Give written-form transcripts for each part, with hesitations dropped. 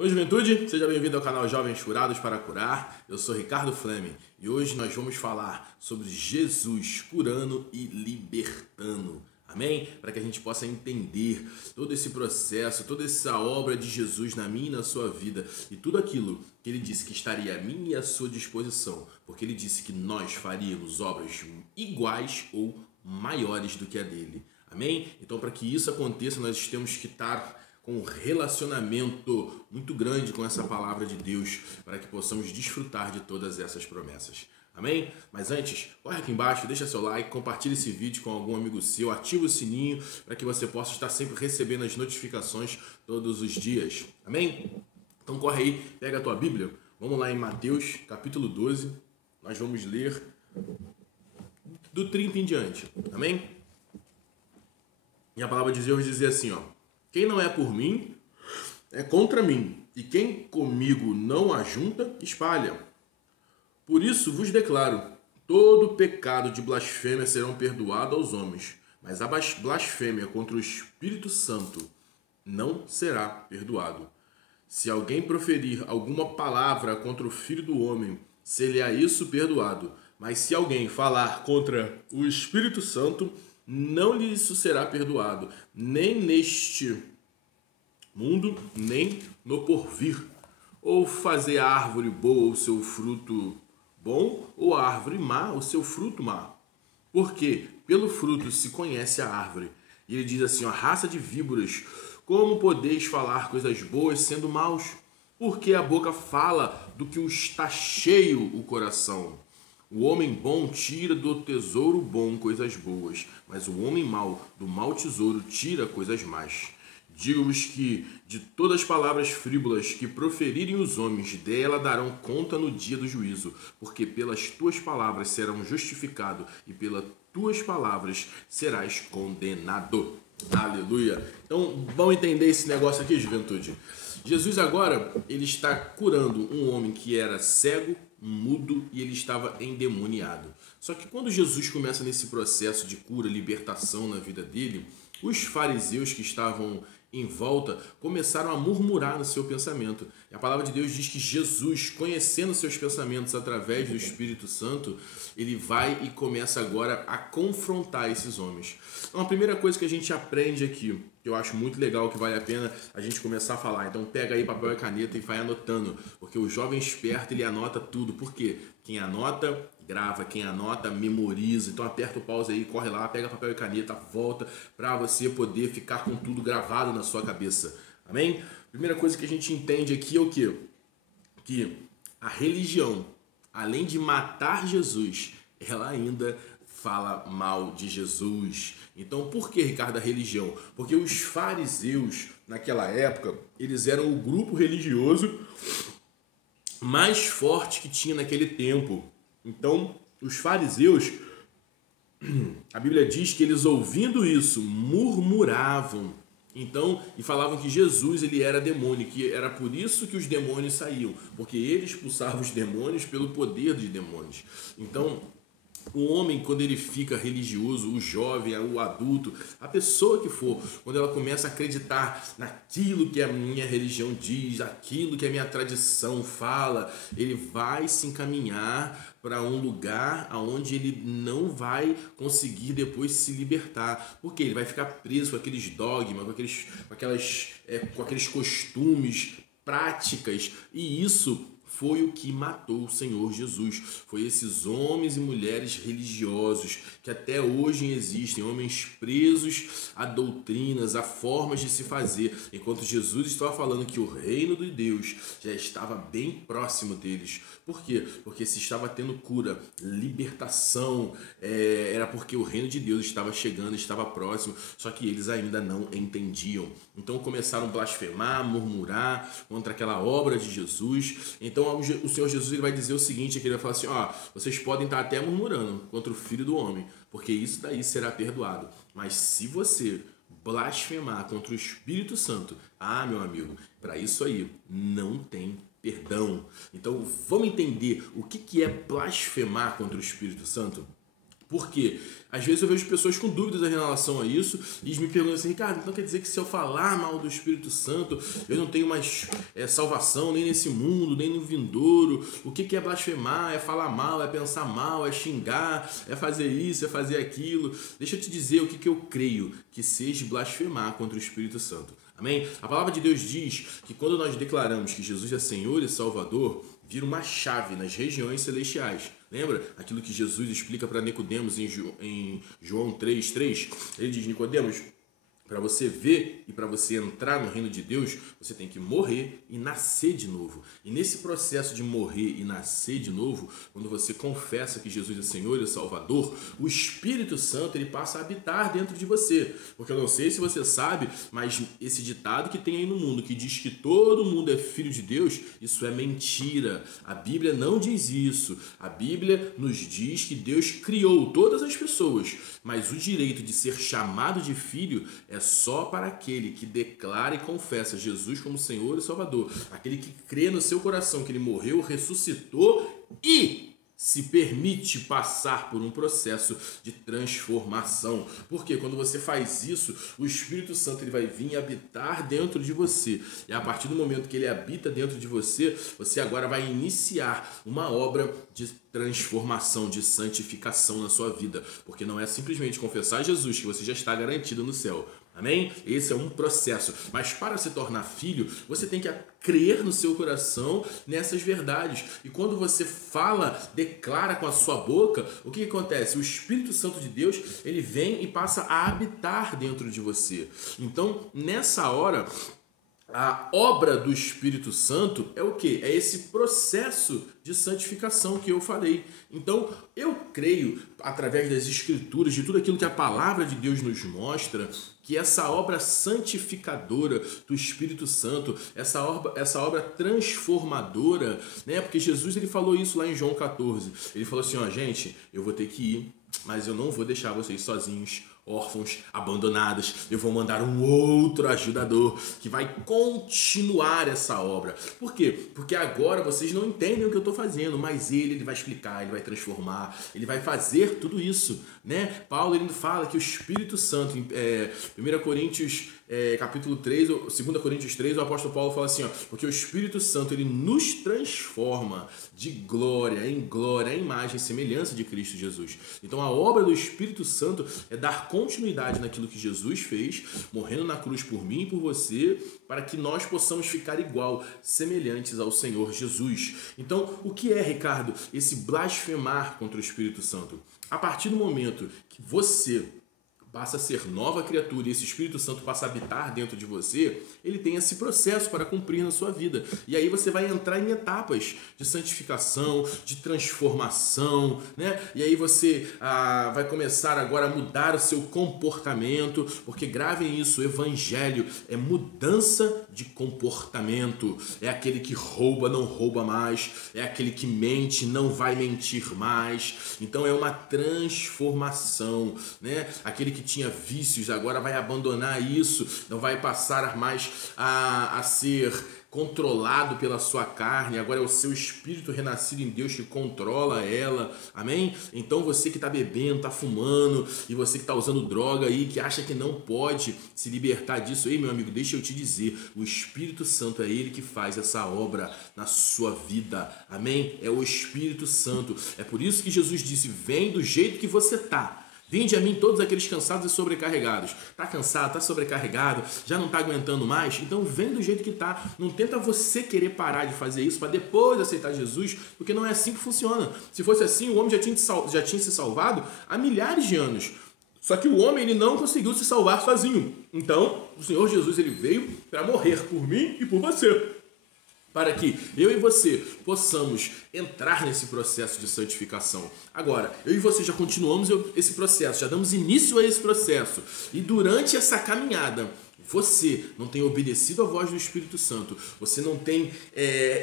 Oi, juventude, seja bem-vindo ao canal Jovens Curados para Curar. Eu sou Ricardo Fleming e hoje nós vamos falar sobre Jesus curando e libertando. Amém? Para que a gente possa entender todo esse processo, toda essa obra de Jesus na minha e na sua vida e tudo aquilo que ele disse que estaria à minha e à sua disposição, porque ele disse que nós faríamos obras iguais ou maiores do que a dele. Amém? Então, para que isso aconteça, nós temos que estar com um relacionamento muito grande com essa palavra de Deus, para que possamos desfrutar de todas essas promessas. Amém? Mas antes, corre aqui embaixo, deixa seu like, compartilha esse vídeo com algum amigo seu, ativa o sininho para que você possa estar sempre recebendo as notificações todos os dias. Amém? Então corre aí, pega a tua Bíblia, vamos lá em Mateus capítulo 12, nós vamos ler do 30 em diante. Amém? E a palavra de Deus diz assim, ó: quem não é por mim, é contra mim, e quem comigo não ajunta, espalha. Por isso vos declaro, todo pecado de blasfêmia serão perdoado aos homens, mas a blasfêmia contra o Espírito Santo não será perdoado. Se alguém proferir alguma palavra contra o Filho do Homem, ser-lhe-á isso perdoado, mas se alguém falar contra o Espírito Santo, não lhe isso será perdoado, nem neste mundo, nem no porvir. Ou fazer a árvore boa o seu fruto bom, ou a árvore má o seu fruto má. Porque pelo fruto se conhece a árvore. E ele diz assim, ó: raça de víboras, como podeis falar coisas boas sendo maus? Porque a boca fala do que está cheio o coração. O homem bom tira do tesouro bom coisas boas, mas o homem mau do mau tesouro tira coisas más. Digo-vos que de todas as palavras frívolas que proferirem os homens, dela darão conta no dia do juízo, porque pelas tuas palavras serão justificado e pelas tuas palavras serás condenado. Aleluia! Então vamos entender esse negócio aqui, juventude. Jesus agora, ele está curando um homem que era cego, mudo, e ele estava endemoniado. Só que quando Jesus começa nesse processo de cura, libertação na vida dele, os fariseus que estavam em volta começaram a murmurar no seu pensamento. E a palavra de Deus diz que Jesus, conhecendo seus pensamentos através do Espírito Santo, ele vai e começa agora a confrontar esses homens. Então, a primeira coisa que a gente aprende aqui, que eu acho muito legal, que vale a pena a gente começar a falar. Então pega aí papel e caneta e vai anotando, porque o jovem esperto, ele anota tudo. Por quê? Quem anota, grava. Quem anota, memoriza. Então aperta o pause aí, corre lá, pega papel e caneta, volta para você poder ficar com tudo gravado na sua cabeça. Amém? Primeira coisa que a gente entende aqui é o quê? Que a religião, além de matar Jesus, ela ainda fala mal de Jesus. Então, por que, Ricardo, a religião? Porque os fariseus, naquela época, eles eram o grupo religioso mais forte que tinha naquele tempo. Então, os fariseus, a Bíblia diz que eles, ouvindo isso, murmuravam. Então, e falavam que Jesus, ele era demônio, que era por isso que os demônios saíam, porque ele expulsava os demônios pelo poder dos demônios. Então, o homem, quando ele fica religioso, o jovem, o adulto, a pessoa que for, quando ela começa a acreditar naquilo que a minha religião diz, aquilo que a minha tradição fala, ele vai se encaminhar para um lugar onde ele não vai conseguir depois se libertar. Porque ele vai ficar preso com aqueles dogmas, com aqueles costumes, práticas, e isso foi o que matou o Senhor Jesus. Foi esses homens e mulheres religiosos que até hoje existem, homens presos a doutrinas, a formas de se fazer, enquanto Jesus estava falando que o reino de Deus já estava bem próximo deles. Por quê? Porque se estava tendo cura, libertação, era porque o reino de Deus estava chegando, estava próximo, só que eles ainda não entendiam. Então começaram a blasfemar, murmurar contra aquela obra de Jesus. Então o Senhor Jesus, ele vai dizer o seguinte, ele vai falar assim, ó: vocês podem estar até murmurando contra o Filho do Homem, porque isso daí será perdoado. Mas se você blasfemar contra o Espírito Santo, meu amigo, para isso aí não tem perdão. Então vamos entender o que é blasfemar contra o Espírito Santo? Por quê? Às vezes eu vejo pessoas com dúvidas em relação a isso e me perguntam assim: Ricardo, então quer dizer que se eu falar mal do Espírito Santo, eu não tenho mais salvação nem nesse mundo, nem no vindouro? O que é blasfemar? É falar mal, é pensar mal, é xingar, é fazer isso, é fazer aquilo. Deixa eu te dizer o que eu creio que seja blasfemar contra o Espírito Santo. Amém? A palavra de Deus diz que quando nós declaramos que Jesus é Senhor e Salvador, vira uma chave nas regiões celestiais. Lembra aquilo que Jesus explica para Nicodemos em João 3:3? Ele diz: Nicodemos, para você ver e para você entrar no reino de Deus, você tem que morrer e nascer de novo. E nesse processo de morrer e nascer de novo, quando você confessa que Jesus é Senhor e Salvador, o Espírito Santo ele passa a habitar dentro de você. Porque eu não sei se você sabe, mas esse ditado que tem aí no mundo, que diz que todo mundo é filho de Deus, isso é mentira. A Bíblia não diz isso. A Bíblia nos diz que Deus criou todas as pessoas, mas o direito de ser chamado de filho é só para aquele que declara e confessa Jesus como Senhor e Salvador. Aquele que crê no seu coração que ele morreu, ressuscitou e se permite passar por um processo de transformação. Porque quando você faz isso, o Espírito Santo ele vai vir habitar dentro de você. E a partir do momento que ele habita dentro de você, você agora vai iniciar uma obra de transformação, de santificação na sua vida. Porque não é simplesmente confessar Jesus que você já está garantido no céu. Amém? Esse é um processo. Mas para se tornar filho, você tem que crer no seu coração nessas verdades. E quando você fala, declara com a sua boca, o que acontece? O Espírito Santo de Deus, ele vem e passa a habitar dentro de você. Então, nessa hora, a obra do Espírito Santo é o quê? É esse processo de santificação que eu falei. Então, eu creio, através das Escrituras, de tudo aquilo que a palavra de Deus nos mostra, que essa obra santificadora do Espírito Santo, essa obra transformadora, né? Porque Jesus ele falou isso lá em João 14. Ele falou assim, ó, gente, eu vou ter que ir, mas eu não vou deixar vocês sozinhos, órfãos, abandonados. Eu vou mandar um outro ajudador que vai continuar essa obra. Por quê? Porque agora vocês não entendem o que eu estou fazendo, mas ele vai explicar, ele vai transformar, ele vai fazer tudo isso, né? Paulo ele fala que o Espírito Santo, em 1 Coríntios capítulo 3, 2 Coríntios 3, o apóstolo Paulo fala assim, ó, porque o Espírito Santo ele nos transforma de glória em glória, a imagem e semelhança de Cristo Jesus. Então a obra do Espírito Santo é dar continuidade naquilo que Jesus fez, morrendo na cruz por mim e por você, para que nós possamos ficar igual, semelhantes ao Senhor Jesus. Então, o que é, Ricardo, esse blasfemar contra o Espírito Santo? A partir do momento que você passa a ser nova criatura e esse Espírito Santo passa a habitar dentro de você, ele tem esse processo para cumprir na sua vida. E aí você vai entrar em etapas de santificação, de transformação, né? E aí você vai começar agora a mudar o seu comportamento, porque gravem isso, o evangelho é mudança de comportamento. É aquele que rouba, não rouba mais. É aquele que mente, não vai mentir mais. Então é uma transformação, né? Aquele que tinha vícios agora vai abandonar isso, não vai passar mais a ser controlado pela sua carne, agora é o seu espírito renascido em Deus que controla ela, amém? Então você que está bebendo, está fumando, e você que está usando droga aí, que acha que não pode se libertar disso, ei meu amigo, deixa eu te dizer, o Espírito Santo é ele que faz essa obra na sua vida, amém? É o Espírito Santo, é por isso que Jesus disse, vem do jeito que você está. Vinde a mim todos aqueles cansados e sobrecarregados. Está cansado, está sobrecarregado, já não está aguentando mais? Então vem do jeito que está. Não tenta você querer parar de fazer isso para depois aceitar Jesus, porque não é assim que funciona. Se fosse assim, o homem já tinha se salvado há milhares de anos. Só que o homem ele não conseguiu se salvar sozinho. Então o Senhor Jesus ele veio para morrer por mim e por você, para que eu e você possamos entrar nesse processo de santificação. Agora, eu e você já continuamos esse processo, já damos início a esse processo. E durante essa caminhada, você não tem obedecido à voz do Espírito Santo, você não tem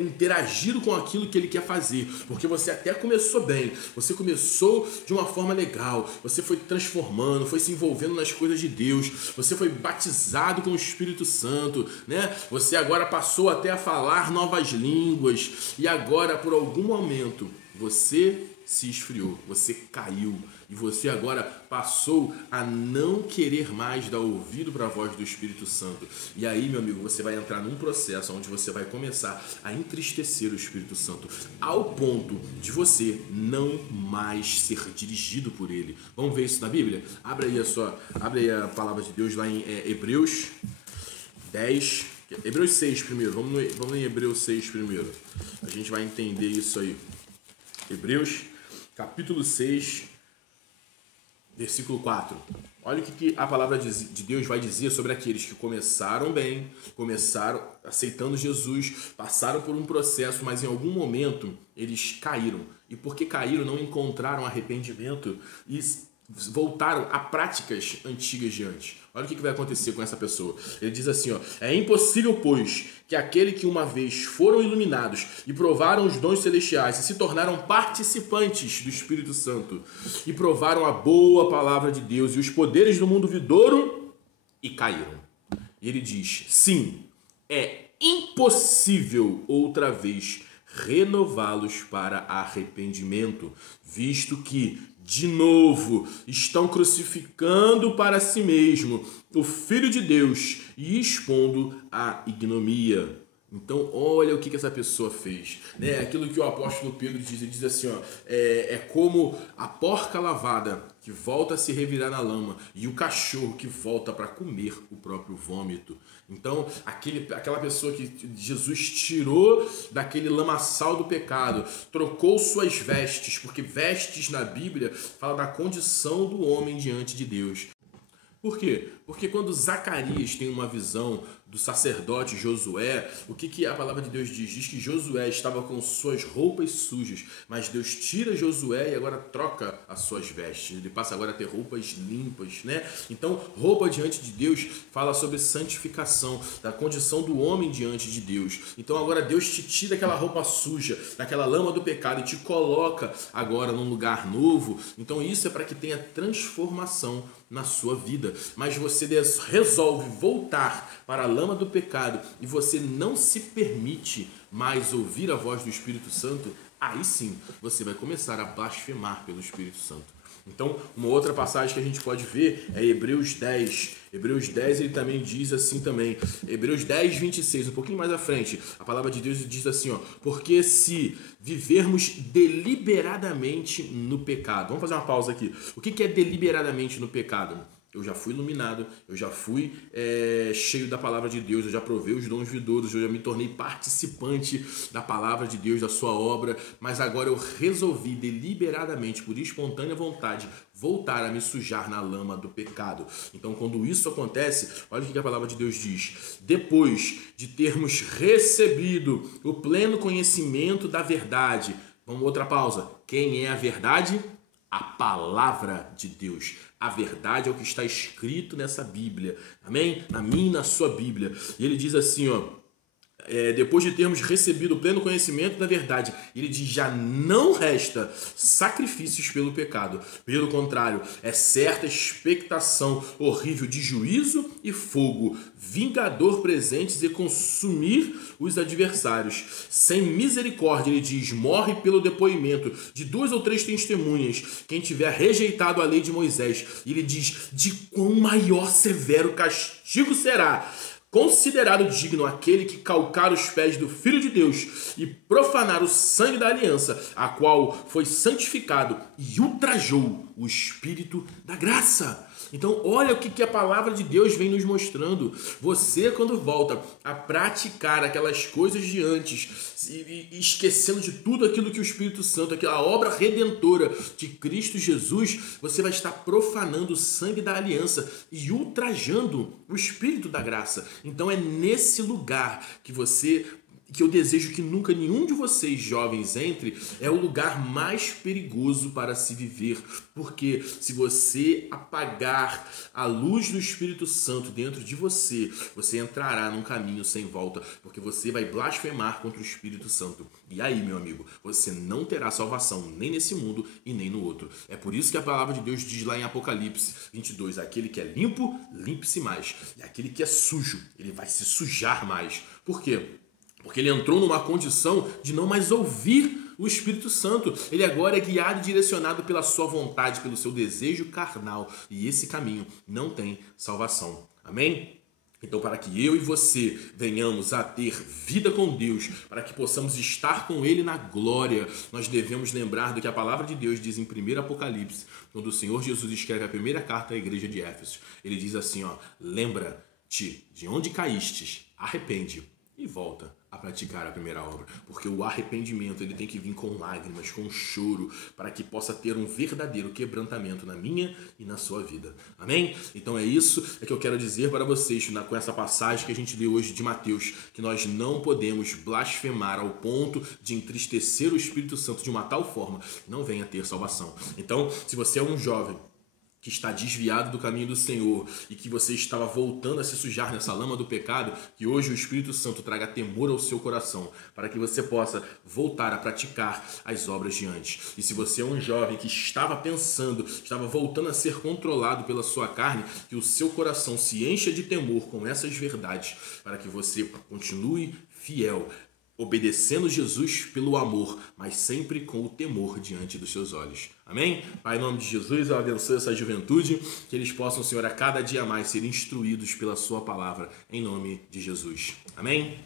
interagido com aquilo que ele quer fazer, porque você até começou bem, você começou de uma forma legal, você foi transformando, foi se envolvendo nas coisas de Deus, você foi batizado com o Espírito Santo, né? Você agora passou até a falar novas línguas e agora, por algum momento, você se esfriou, você caiu e você agora passou a não querer mais dar ouvido para a voz do Espírito Santo. E aí, meu amigo, você vai entrar num processo onde você vai começar a entristecer o Espírito Santo, ao ponto de você não mais ser dirigido por ele. Vamos ver isso na Bíblia? Abre aí a palavra de Deus lá em Hebreus 10, Hebreus 6 primeiro, vamos em Hebreus 6 primeiro, a gente vai entender isso aí. Hebreus capítulo 6, versículo 4. Olha o que a palavra de Deus vai dizer sobre aqueles que começaram bem, começaram aceitando Jesus, passaram por um processo, mas em algum momento eles caíram. E porque caíram, não encontraram arrependimento e voltaram a práticas antigas de antes. Olha o que vai acontecer com essa pessoa. Ele diz assim, ó: é impossível, pois, que aquele que uma vez foram iluminados e provaram os dons celestiais e se tornaram participantes do Espírito Santo e provaram a boa palavra de Deus e os poderes do mundo vindouro e caíram. E ele diz, sim, é impossível outra vez renová-los para arrependimento, visto que de novo estão crucificando para si mesmo o Filho de Deus e expondo a ignomia. Então, olha o que essa pessoa fez, né? Aquilo que o apóstolo Pedro diz, ele diz assim, ó, é como a porca lavada que volta a se revirar na lama e o cachorro que volta para comer o próprio vômito. Então, aquela pessoa que Jesus tirou daquele lamaçal do pecado, trocou suas vestes, porque vestes na Bíblia fala da condição do homem diante de Deus. Por quê? Porque quando Zacarias tem uma visão do sacerdote Josué, o que a palavra de Deus diz? Diz que Josué estava com suas roupas sujas, mas Deus tira Josué e agora troca as suas vestes. Ele passa agora a ter roupas limpas, né? Então, roupa diante de Deus fala sobre santificação, da condição do homem diante de Deus. Então, agora Deus te tira aquela roupa suja, daquela lama do pecado e te coloca agora num lugar novo. Então, isso é para que tenha transformação na sua vida, mas você resolve voltar para a lama do pecado e você não se permite mais ouvir a voz do Espírito Santo, aí sim você vai começar a blasfemar pelo Espírito Santo. Então, uma outra passagem que a gente pode ver é Hebreus 10. Hebreus 10 ele também diz assim também. Hebreus 10, 26, um pouquinho mais à frente, a palavra de Deus diz assim, ó: porque se vivermos deliberadamente no pecado. Vamos fazer uma pausa aqui. O que é deliberadamente no pecado? Eu já fui iluminado, eu já fui cheio da palavra de Deus, eu já provei os dons vindouros, eu já me tornei participante da palavra de Deus, da sua obra, mas agora eu resolvi deliberadamente, por espontânea vontade, voltar a me sujar na lama do pecado. Então, quando isso acontece, olha o que a palavra de Deus diz. Depois de termos recebido o pleno conhecimento da verdade, vamos outra pausa. Quem é a verdade? A palavra de Deus. A verdade é o que está escrito nessa Bíblia. Amém? Na minha e na sua Bíblia. E ele diz assim, ó. Depois de termos recebido o pleno conhecimento da verdade, ele diz, já não resta sacrifícios pelo pecado. Pelo contrário, é certa expectação horrível de juízo e fogo, vingador presentes e consumir os adversários. Sem misericórdia, ele diz, morre pelo depoimento de 2 ou 3 testemunhas, quem tiver rejeitado a lei de Moisés. E ele diz, de quão maior severo castigo será considerado digno aquele que calcar os pés do Filho de Deus e profanar o sangue da aliança, a qual foi santificado e ultrajou o Espírito da graça. Então, olha o que a palavra de Deus vem nos mostrando. Você, quando volta a praticar aquelas coisas de antes, e esquecendo de tudo aquilo que o Espírito Santo, aquela obra redentora de Cristo Jesus, você vai estar profanando o sangue da aliança e ultrajando o Espírito da graça. Então, é nesse lugar que eu desejo que nunca nenhum de vocês jovens entre, é o lugar mais perigoso para se viver, porque se você apagar a luz do Espírito Santo dentro de você, você entrará num caminho sem volta, porque você vai blasfemar contra o Espírito Santo. E aí, meu amigo, você não terá salvação nem nesse mundo e nem no outro. É por isso que a palavra de Deus diz lá em Apocalipse 22, aquele que é limpo, limpe-se mais. E aquele que é sujo, ele vai se sujar mais. Por quê? Porque ele entrou numa condição de não mais ouvir O Espírito Santo, ele agora é guiado e direcionado pela sua vontade, pelo seu desejo carnal. E esse caminho não tem salvação. Amém? Então, para que eu e você venhamos a ter vida com Deus, para que possamos estar com Ele na glória, nós devemos lembrar do que a palavra de Deus diz em 1 Apocalipse, quando o Senhor Jesus escreve a primeira carta à igreja de Éfeso. Ele diz assim, lembra-te de onde caístes, arrepende e volta a praticar a primeira obra, porque o arrependimento ele tem que vir com lágrimas, com choro, para que possa ter um verdadeiro quebrantamento na minha e na sua vida. Amém? Então é isso que eu quero dizer para vocês com essa passagem que a gente leu hoje de Mateus, que nós não podemos blasfemar ao ponto de entristecer o Espírito Santo de uma tal forma que não venha ter salvação. Então, se você é um jovem que está desviado do caminho do Senhor e que você estava voltando a se sujar nessa lama do pecado, que hoje o Espírito Santo traga temor ao seu coração, para que você possa voltar a praticar as obras de antes. E se você é um jovem que estava pensando, estava voltando a ser controlado pela sua carne, que o seu coração se encha de temor com essas verdades, para que você continue fiel, obedecendo Jesus pelo amor, mas sempre com o temor diante dos seus olhos. Amém? Pai, em nome de Jesus, eu abençoo essa juventude, que eles possam, Senhor, a cada dia mais ser instruídos pela sua palavra, em nome de Jesus. Amém?